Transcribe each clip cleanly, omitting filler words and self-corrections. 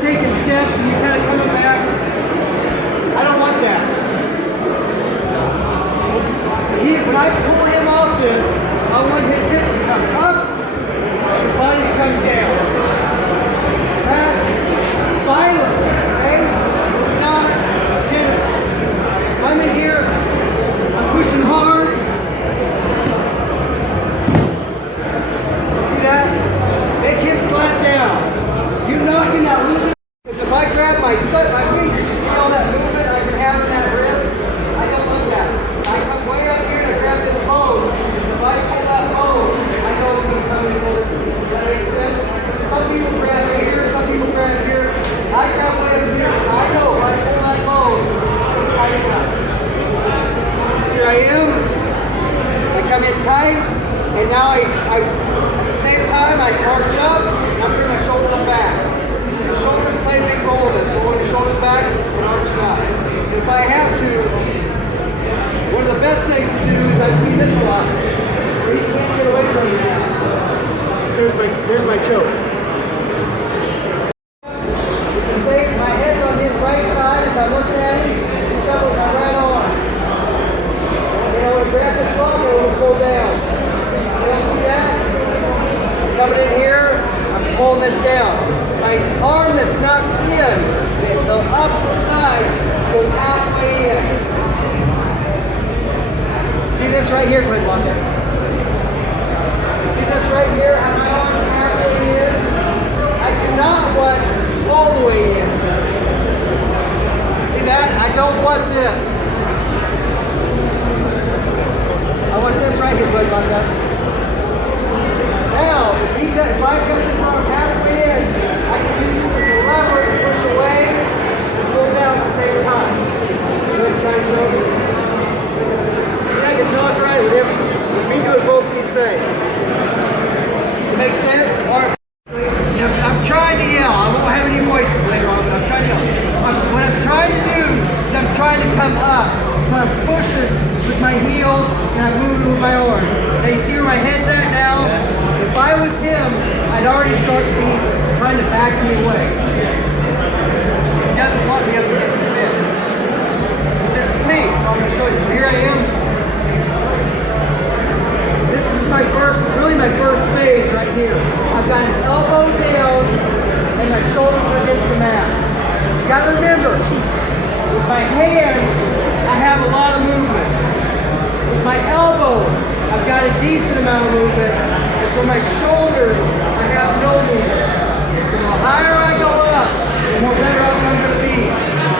taking steps and you're kind of coming back. I don't want that. When I pull him off this, I want his hips to come up, his body comes down. Fast, violent, okay? This is not tennis. I'm in here, I'm pushing hard. See that? Make him slap down. You knocking that movement. Because if I grab my foot, my fingers, you see all that movement I can have in that wrist? I don't want that. I come way up here and I grab this bone. If I pull that bone, I know it's going to come in close to me. Does that make sense? Some people grab here, some people grab here. I grab way up here because I know if I pull that bone, it's going to tighten up. Here I am. I come in tight, and now I at the same time I arch up, and I bring my shoulders back. The shoulders play a big role in this. Rolling the shoulders back and arch up. If I have to, one of the best things to do is I see this a lot. Where you can't get away from it now. There's my choke. You can say my head's on his right side as I'm looking at him, reach up with my right arm. And I would grab this block and it will pull down. You don't see that? I'm coming in here, I'm pulling this down. My arm that's not in, the opposite side, goes halfway in. See this right here, Glenn Walker? See this right here, how my arm is halfway in? I do not want all the way in. See that? I don't want this. I want this right here, Glenn Walker. Now, if I cut this arm halfway in, I can use this as a lever to push away and pull down at the same time. Good, try and show me. I can talk right with him. We do both these things. It makes sense? I'm trying to yell. I won't have any voice later on, but I'm trying to yell. What I'm trying to do is I'm trying to come up. So I'm pushing with my heels and I'm moving with my arms. Now you see where my head's at now? If I was him, I'd already start trying to back me away. He doesn't want me up against the fence. This is me, so I'm going to show you. So here I am. This is really my first phase right here. I've got an elbow down and my shoulders are against the mat. You got to remember, with my hand, I have a lot of movement. With my elbow, I've got a decent amount of movement. And for my shoulders, I have no movement. So the higher I go up, the more better off I'm going to be.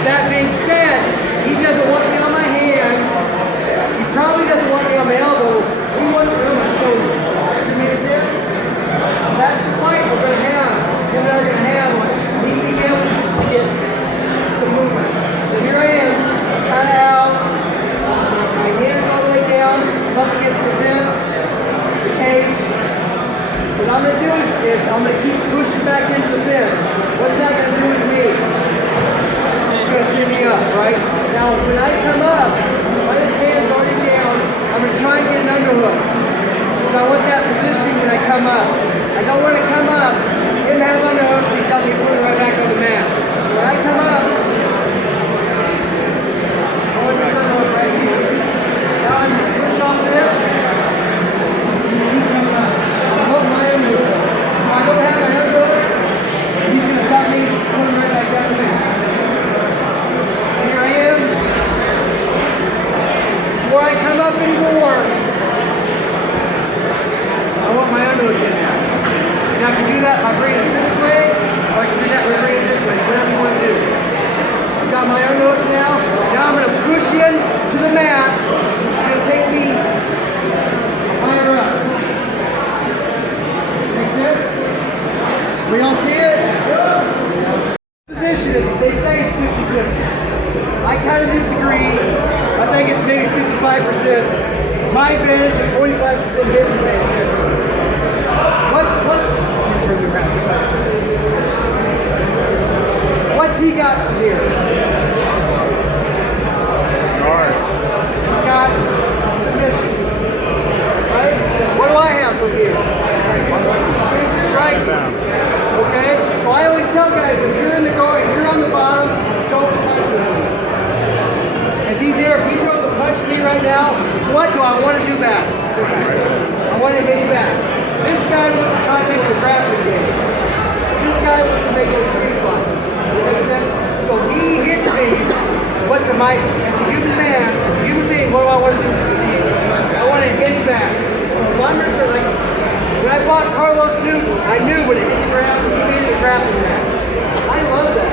That being said, he doesn't want me on my hand. He probably doesn't want me on my elbow. He wants me on my shoulder. You mean this? That's the fight we're going to have. Him and I are going to have one. Me being able to get some movement. So here I am, kind of out. My hands all the way down, up against the fence, the cage. What I'm going to do is I'm going to keep pushing back into the fence. What's that going to do with me? It's going to send me up, right? Now, when I come up, when his hand's already down, I'm going to try and get an underhook. Because I want that position when I come up. I don't want to come up, didn't have underhooks, so he tells me to put it right back on the mat. When I come up, I want this underhook right here. Now I'm going to push off this. Keep coming up. I want my underhook. If I don't have my underhook, he's going to cut me, put him right back down the mat. Here I am. Before I come up anymore, I want my underhook in there. And I can do that by bringing it this way, or I can do that by bringing it this way, whatever you want to do. I've got my underhook now. Now I'm going to push in to the mat. It's going to take me higher up. Make sense? We all see it? Position, they say it's 50-50. I kind of disagree. I think it's maybe 55% my advantage and 45% his advantage. What's he got from here? Guard. He's got submission. Right? What do I have from here? Striking. Okay? So I always tell guys, if you're in the what do I want to do back? I want to hit him back. This guy wants to try to make a grappling game. This guy wants to make it a street fight. Makes sense? So he hits me. What's in my, as a human man, as a human being, what do I want to do? I want to hit him back. So if I'm like, when I fought Carlos Newton, I knew when it hit the ground, he needed a grappling match. I love that.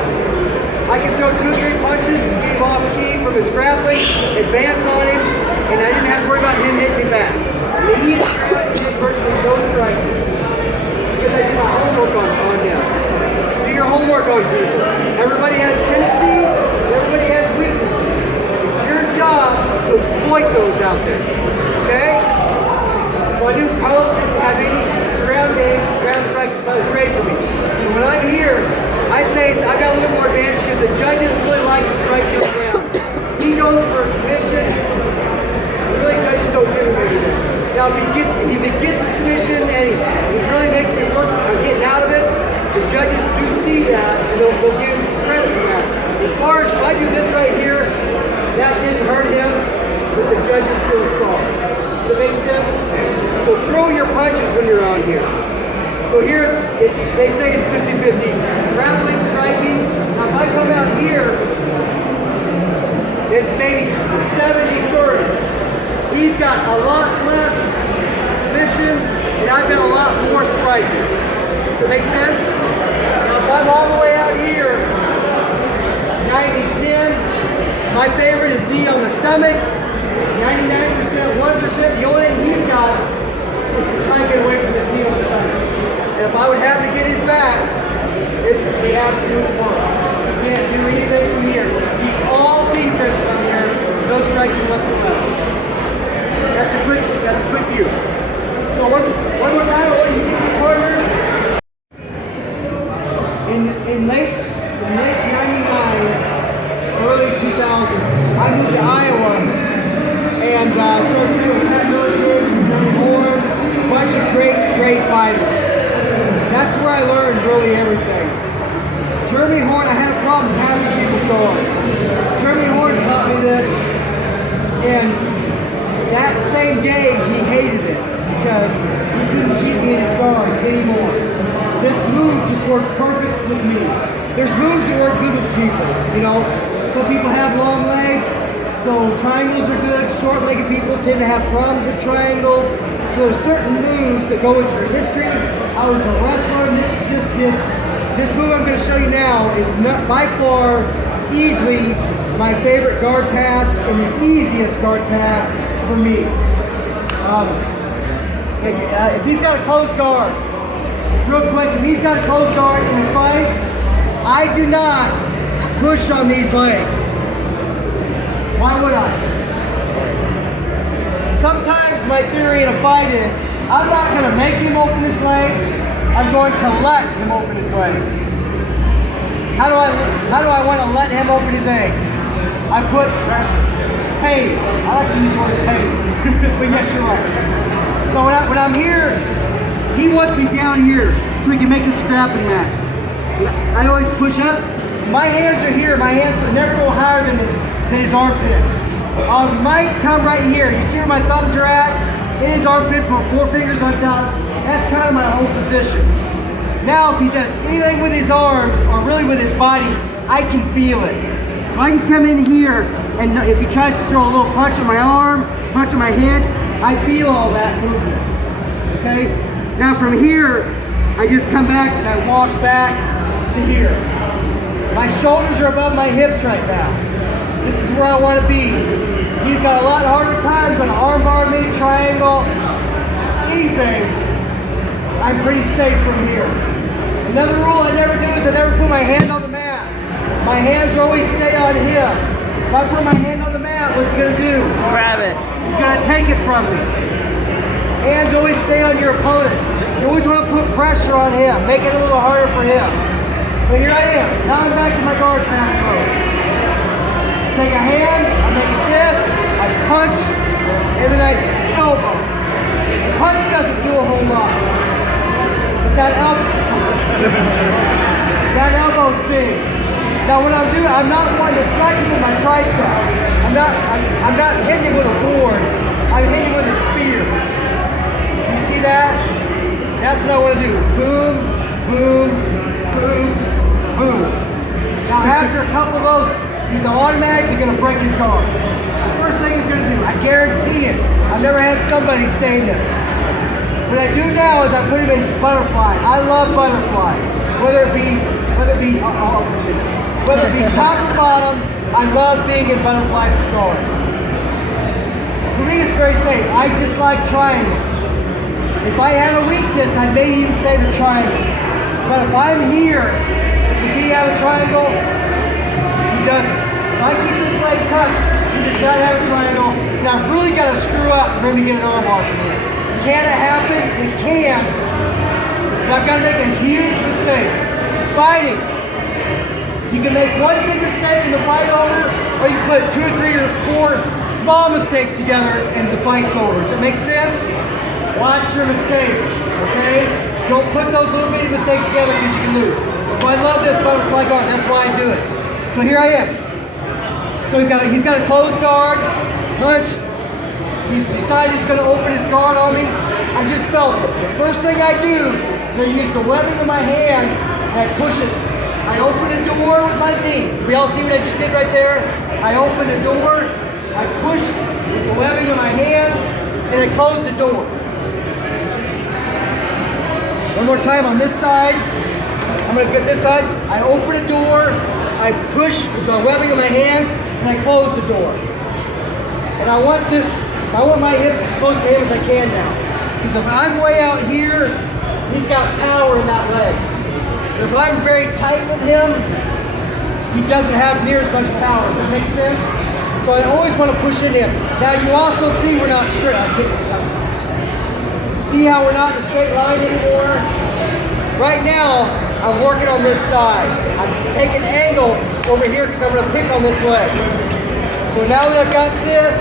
I could throw 2 or 3 punches and get him off key from his grappling, advance on him, and I didn't have to worry about him hitting me back. When he hit the ground, he did virtually no striking. Because I do my homework on him. Do your homework on people. Everybody has tendencies, everybody has weaknesses. It's your job to exploit those out there. Okay? So I knew Carlos didn't have any ground game, ground strike, so that was great for me. So when I'm here, I'd say I've got a little more advantage because the judges really like to strike him down. He goes for a submission. Really, judges don't give him anything. Now, if he gets a submission and he really makes me work, I'm getting out of it, the judges do see that and they'll give him some credit for that. As far as if I do this right here, that didn't hurt him, but the judges still saw it. Does that make sense? So throw your punches when you're on here. So here, they say it's 50-50. Grappling, striking. Now if I come out here, it's maybe 70-30. He's got a lot less submissions, and I've got a lot more striking. Does that make sense? Now if I'm all the way out here, 90-10, my favorite is knee on the stomach. 99%, 1%, the only thing he's got is to try and get away from this knee on the stomach. And if I would have to get his back, it's the absolute worst. He can't do anything from here. He's all defense from here, no striking whatsoever. That's a quick view. So one more time, I want you to get your partners. In late 99, early 2000, I moved to Iowa and started training with Pat Military, Jeremy Horn, a bunch of great fighters. That's where I learned really everything. Jeremy Horn, I had a problem passing people's guard. Jeremy Horn taught me this, and that same day he hated it because he couldn't keep me in his guard anymore. This move just worked perfect with me. There's moves that work good with people, you know. Some people have long legs, so triangles are good. Short-legged people tend to have problems with triangles. So there's certain moves that go with your history. I was a wrestler, and this is just it. This move I'm going to show you now is by far, easily, my favorite guard pass and the easiest guard pass for me. If he's got a closed guard, real quick, if he's got a closed guard in a fight, I do not push on these legs. Why would I? Sometimes my theory in a fight is, I'm not going to make him open his legs, I'm going to let him open his legs. How do I want to let him open his legs? I put pain. I like to use the word pain. But yes, you're right. So when I'm here, he wants me down here so we can make this grappling match. I always push up. My hands are here. My hands would never go higher than his armpits. I might come right here. You see where my thumbs are at? In his armpits, my 4 fingers on top. That's kind of my whole position. Now, if he does anything with his arms, or really with his body, I can feel it. So I can come in here, and if he tries to throw a little punch on my arm, punch on my head, I feel all that movement. Okay? Now from here, I just come back and I walk back to here. My shoulders are above my hips right now. This is where I want to be. He's got a lot harder time going to armbar me, triangle, anything. I'm pretty safe from here. Another rule I never do is I never put my hand on the mat. My hands always stay on him. If I put my hand on the mat, what's he going to do? Grab it. He's going to take it from me. Hands always stay on your opponent. You always want to put pressure on him, make it a little harder for him. So here I am. Now I'm back to my guard pass mode. Take a hand, I make a fist, I punch, and then I elbow. The punch doesn't do a whole lot. But that elbow stings. Now what I'm doing, I'm not wanting to strike him with my tricep. I'm not hitting him with a board. I'm hitting with a spear. You see that? That's what I want to do. Boom, boom, boom, boom. Now after a couple of those, he's automatically going to break his guard. The first thing he's going to do, I guarantee it. I've never had somebody stay in this. What I do now is I put him in butterfly. I love butterfly. Whether it be top or bottom, I love being in butterfly guard. For me, it's very safe. I dislike triangles. If I had a weakness, I may even say the triangles. But if I'm here, does he have a triangle? He doesn't. If I keep this leg tucked, he does not have a triangle. And I've really got to screw up for him to get an arm bar from me. Can it happen? It can. But I've got to make a huge mistake. Fighting. You can make one big mistake and the fight over, or you can put 2 or 3 or 4 small mistakes together and the fight's over. Does that make sense? Watch your mistakes, okay? Don't put those little bitty mistakes together because you can lose. So I love this butterfly guard. That's why I do it. So here I am. So he's got a closed guard, punch. He's decided he's going to open his guard on me. I just felt it. The first thing I do is I use the webbing of my hand and I push it. I open the door with my knee. We all see what I just did right there? I open the door, I push with the webbing of my hands, and I close the door. One more time on this side. I'm going to get this side. I open the door, I push with the webbing of my hands, and I close the door. And I want my hips as close to him as I can now. Because if I'm way out here, he's got power in that leg. But if I'm very tight with him, he doesn't have near as much power. Does that make sense? So I always want to push in him. Now you also see we're not straight. See how we're not in a straight line anymore? Right now, I'm working on this side. I'm taking angle over here because I'm going to pick on this leg. So now that I've got this,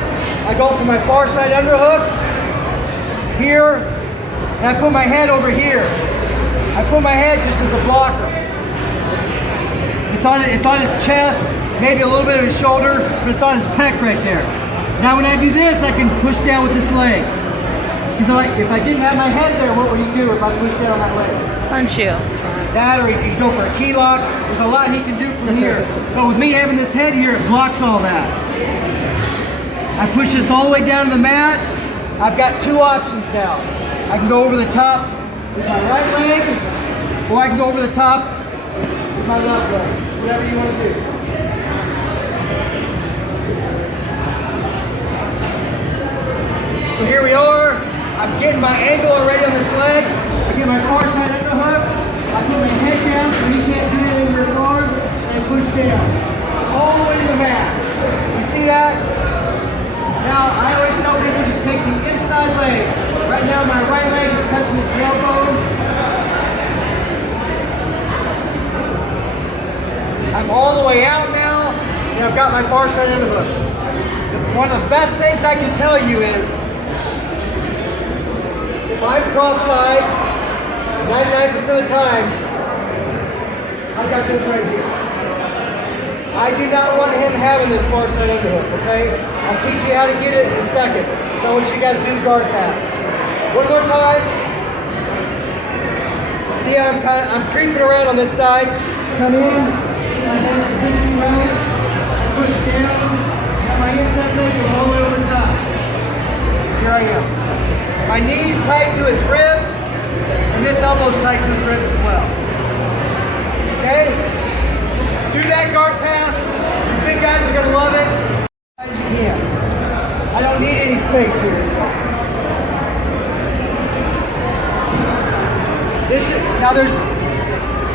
I go for my far side underhook here, and I put my head over here. I put my head just as a blocker. It's on its chest, maybe a little bit of his shoulder, but it's on his pec right there. Now when I do this, I can push down with this leg. Because if I didn't have my head there, what would he do if I pushed down on that leg? Punch you. That, or he can go for a key lock. There's a lot he can do from here. But with me having this head here, it blocks all that. I push this all the way down to the mat. I've got 2 options now. I can go over the top with my right leg, or I can go over the top with my left leg. Whatever you want to do. So here we are. I'm getting my angle already on this leg. I get my far side underhook. I put my head down so he can't do anything with his arm, and push down. All the way to the mat. You see that? Now, I always tell people just take the inside leg. Right now, my right leg is touching his tailbone. I'm all the way out now, and I've got my far side underhook. One of the best things I can tell you is, if I'm cross-side, 99% of the time, I've got this right here. I do not want him having this far side underhook, okay? I'll teach you how to get it in a second. I want you guys to do the guard pass. One more time. See how I'm creeping around on this side. Come in, my hand position right, push down, and my inside leg goes all the way over the top. Here I am. My knee's tight to his ribs, and this elbow's tight to his ribs as well. Okay? Do that guard pass. You big guys are going to love it. As you can. I don't need any space here. So.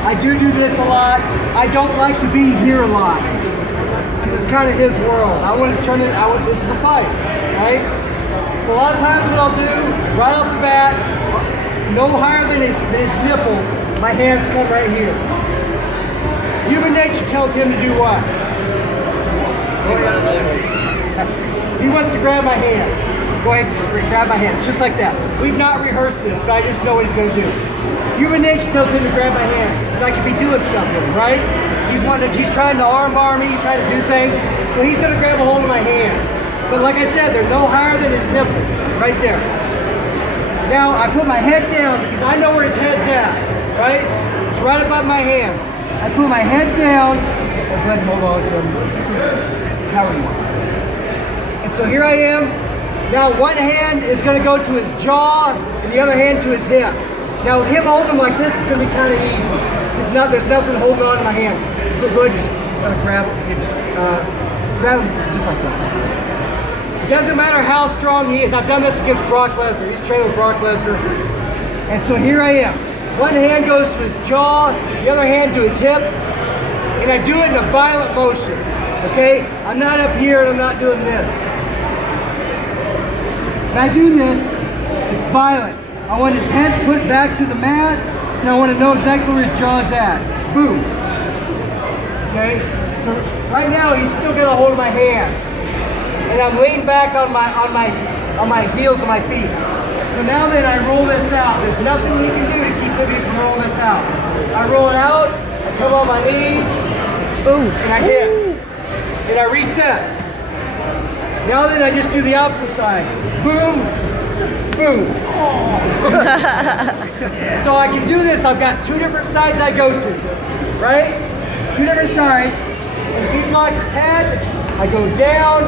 I do this a lot. I don't like to be here a lot. It's kind of his world. I want to turn it, this is a fight, right? So a lot of times what I'll do, right off the bat, no higher than his nipples, my hands come right here. Human nature tells him to do what? He wants to grab my hands. Go ahead and just grab my hands, just like that. We've not rehearsed this, but I just know what he's going to do. Human nature tells him to grab my hands, because I could be doing stuff with him, right? He's trying to arm bar me, he's trying to do things, so he's going to grab a hold of my hands. But like I said, they're no higher than his nipples, right there. Now I put my head down because I know where his head's at, right? It's right above my hands. I put my head down, go ahead and hold on to him, however you want. And so here I am. Now one hand is going to go to his jaw and the other hand to his hip. Now with him holding him like this is going to be kind of easy. There's nothing holding on to my hand. So go ahead and just grab it, grab him just like that. It doesn't matter how strong he is. I've done this against Brock Lesnar. He's trained with Brock Lesnar. And so here I am. One hand goes to his jaw, the other hand to his hip, and I do it in a violent motion, okay? I'm not up here and I'm not doing this. When I do this, it's violent. I want his head put back to the mat, and I want to know exactly where his jaw is at. Boom. Okay? So right now he's still got a hold of my hand. And I'm leaning back on my heels of my feet. So now that I roll this out, there's nothing you can do to keep me from rolling this out. I roll it out, I come on my knees, boom, and I hit. And I reset. Now then I just do the opposite side. Boom, boom. So I can do this, I've got two different sides I go to, right? Two different sides. And if he blocks his head, I go down.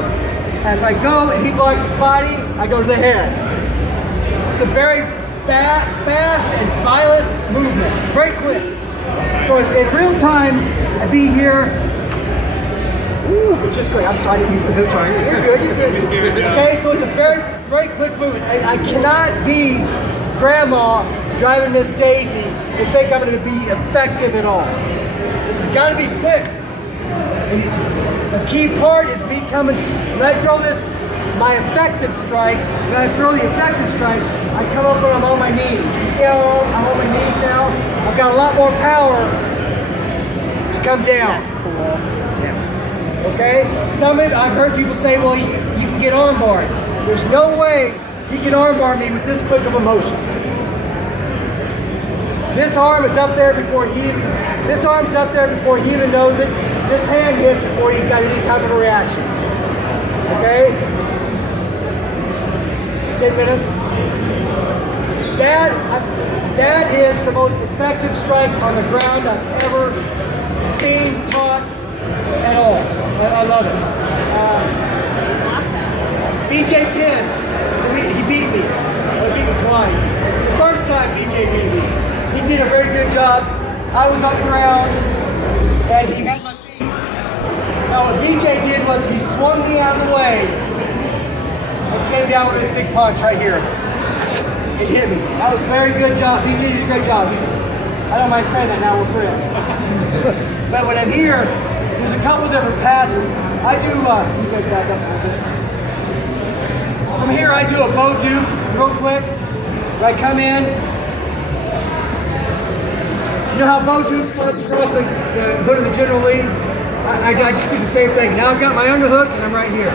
And if I go and he blocks his body, I go to the head. It's a very fast and violent movement, very quick. So in real time, I'd be here. Ooh, it's just great. I'm sorry, I didn't mean to. That's fine. You're good. Okay, so it's a very quick movement. I cannot be grandma driving this Daisy and think I'm going to be effective at all. This has got to be quick. And the key part is me coming, when I throw this, my effective strike, when I throw the effective strike, I come up when I'm on my knees. You see how I'm on my knees now? I've got a lot more power to come down. That's cool. Yeah. Okay? I've heard people say, well, you can get armbarred. There's no way he can armbar me with this quick of a motion. This arm is up there before he even knows it. This hand hits before he's got any type of a reaction. Okay? 10 minutes. That is the most effective strike on the ground I've ever seen, taught, at all. I love it. BJ Penn, he beat me. He beat me twice. The first time BJ beat me, he did a very good job. I was on the ground, and he had my feet. Now what BJ did was he swung me out of the way and came down with his big punch right here. It hit me. That was a very good job. BJ did a great job. I don't mind saying that now, we're friends. But when I'm here, there's a couple different passes. I do, can you guys back up a little bit? From here I do a bow duke real quick. Where I come in. You know how bow duke slides across the hood of the General Lee? I just do the same thing. Now I've got my underhook and I'm right here.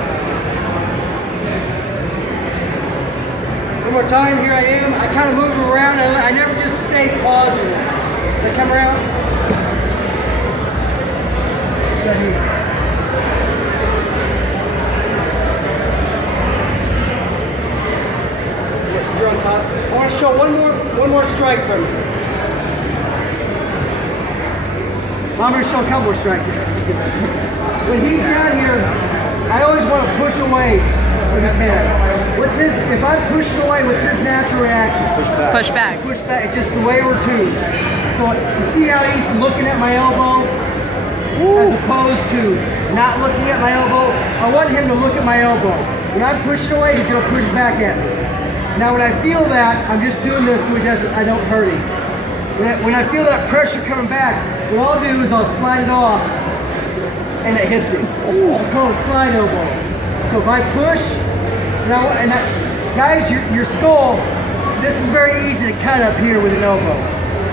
One more time, here I am. I kind of move around. I never just stay pausing. I come around. Just right here. You're on top. I want to show one more strike from you. I'm going to show a couple more strikes. When he's down here, I always want to push away with his head. If I'm pushing away, what's his natural reaction? Push back. Push back. Push back. It's just the way we're tuned. So you see how he's looking at my elbow? As opposed to not looking at my elbow. I want him to look at my elbow. When I'm pushing away, he's going to push back at me. Now when I feel that, I'm just doing this so I don't hurt him. When I feel that pressure coming back, what I'll do is I'll slide it off and it hits him. It's called a slide elbow. So if I push, guys, your skull, this is very easy to cut up here with an elbow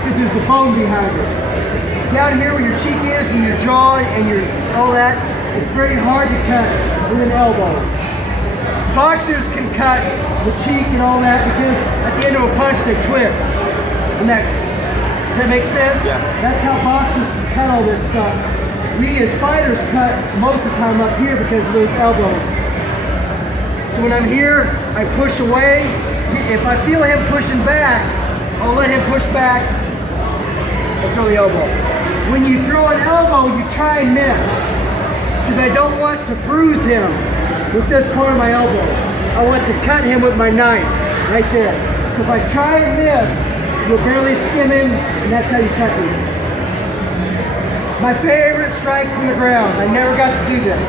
because there's the bone behind it. Down here where your cheek is and your jaw and all that, it's very hard to cut with an elbow. Boxers can cut the cheek and all that because at the end of a punch they twist. And does that make sense? Yeah. That's how boxers can cut all this stuff. We as fighters cut most of the time up here because of those elbows. So when I'm here, I push away. If I feel him pushing back, I'll let him push back and throw the elbow. When you throw an elbow, you try and miss, because I don't want to bruise him with this part of my elbow. I want to cut him with my knife right there. So if I try and miss, you'll barely skim him, and that's how you cut him. My favorite strike from the ground. I never got to do this.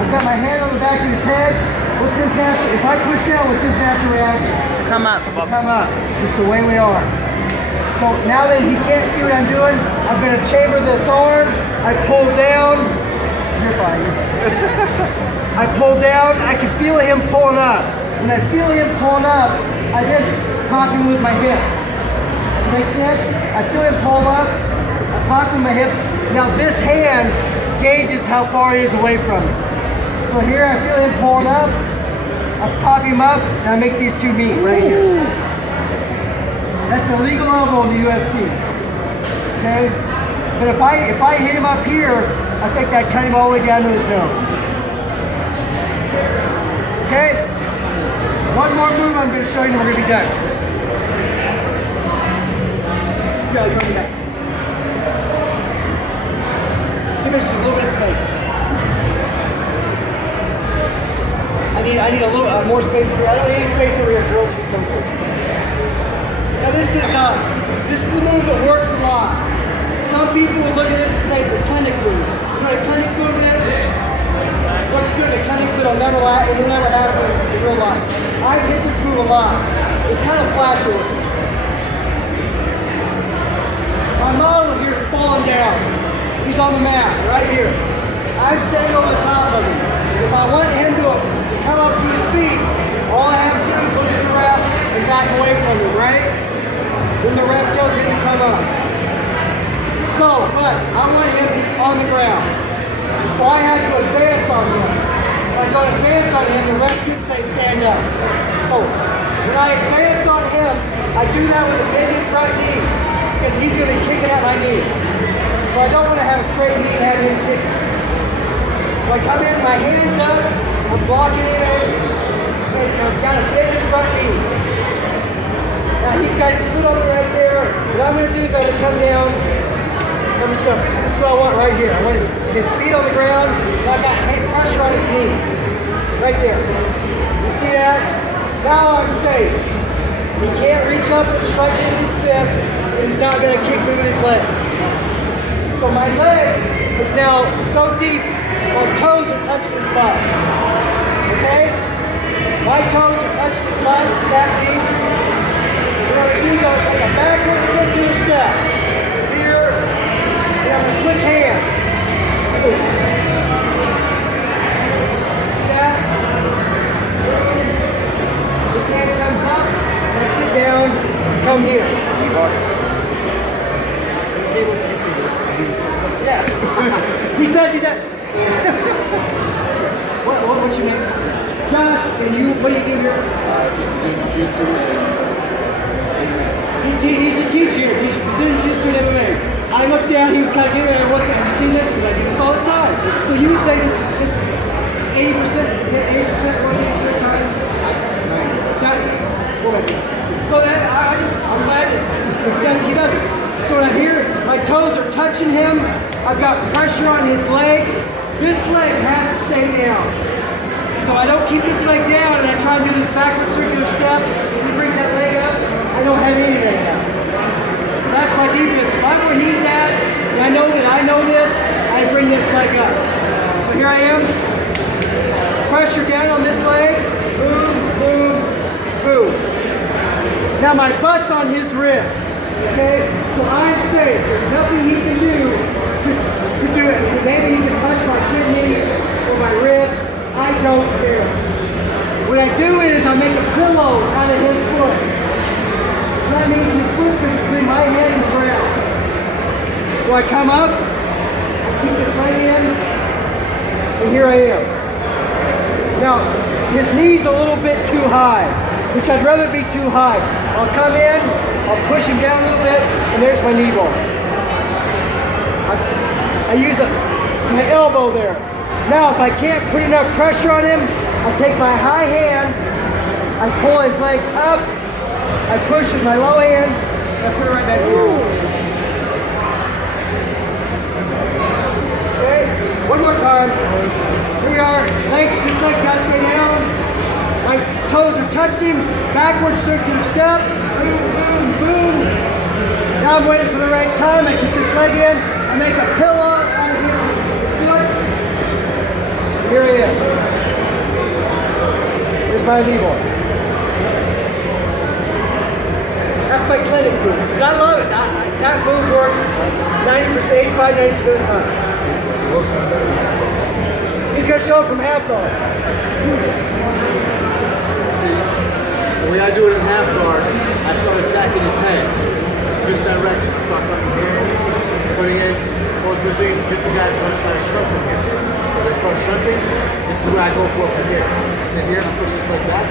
I've got my hand on the back of his head. What's his natural? If I push down, what's his natural reaction? To come up. To come up. Just the way we are. So now that he can't see what I'm doing, I'm going to chamber this arm. I pull down. You're fine. I pull down. I can feel him pulling up. When I feel him pulling up, I then pop him with my hips. Make sense? I feel him pull up. I pop him with my hips. Now this hand gauges how far he is away from me. So here I feel him pulling up. I pop him up, and I make these two meet right here. That's a legal elbow in the UFC. Okay? But if I hit him up here, I think I'd cut him all the way down to his nose. Okay? One more move I'm going to show you, and we're going to be done. Yeah, you're going back. Give us a little bit of space. I need a little more space here. I don't need any space over here. Girls can come close. Now this is the move that works a lot. Some people will look at this and say it's a clinic move. You know what a clinic move is? Looks good in a clinic, but it'll never happen in real life. I've hit this move a lot. It's kind of flashy. My model here is falling down. He's on the mat, right here. I'm standing over the top of him. If I want him to come up to his feet, all I have to do is look at the ref and back away from him, right? Then the ref tells me to come up. So, but I want him on the ground. So I had to advance on him. If I go to advance on him, the ref could say stand up. So, when I advance on him, I do that with a bending front knee, because he's going to be kicking at my knee. So I don't want to have a straight knee and have him kick. So I come in, my hands up, I'm blocking him in, and I've got a bending front knee. Now he's got his foot on it right there. What I'm going to do is I'm going to come down. I'm just going to, this is what I want right here. I want his feet on the ground, and I've got pressure on his knees. Right there. You see that? Now I'm safe. He can't reach up and strike me with his fist, and he's not going to kick me with his legs. So my leg is now so deep, my toes are touching his butt. Okay? My toes are touching his butt, it's that deep. What I'm going to do is I'm going to take a backward circular step. Here, and I'm going to switch hands. See that? This hand comes up, and I sit down, come here. You see this? You see this? Yeah. He says he does. What's your name? Josh, and you, what do you do here? Jiu-jitsu. He's a teacher here. He's doing jiu-jitsu and MMA. I looked down, he was kind of giving me, what's it? Have you seen this? Because I do this all the time. So you would say this 80%, what's 80% time? So that, I'm glad that he does it. So when I'm here, my toes are touching him. I've got pressure on his legs. This leg has to stay down. So I don't keep this leg down and I try and do this backward circular step. If he brings that leg up, I don't have anything now. So that's my defense. If I'm where he's at, and I know that I know this, I bring this leg up. So here I am. Pressure down on this leg. Boom, boom, boom. Now my butt's on his rib. Okay? So I'm safe. There's nothing he can do to do it. Maybe he can punch my kidneys or my rib. I don't care. What I do is I make a pillow out of his foot. That means his foot's between my head and the ground. So I come up, I keep this leg in, and here I am. Now, his knee's a little bit too high, which I'd rather be too high. I'll come in, I'll push him down a little bit, and there's my knee ball. I use my elbow there. Now, if I can't put enough pressure on him, I take my high hand, I pull his leg up, I push with my low hand, and I put it right back here. Okay, one more time. Here we are. Legs, this leg's got to stay down. My toes are touching. Backward circular step. Boom, boom, boom. Now I'm waiting for the right time. I kick this leg in. I make a pillow out of his foot. Here he is. Here's my kneeboard. That's my clinic move. And I love it. That move works 90%, 85, 90% of the time. He's going to show it from half guard. See, the way I do it in half guard, I start attacking his head. It's misdirection. I start putting here, putting in. Most Brazilian jiu-jitsu guys are going to try to shrug from here. So they start shrugging. This is where I go for from here. I sit here and I push this like that.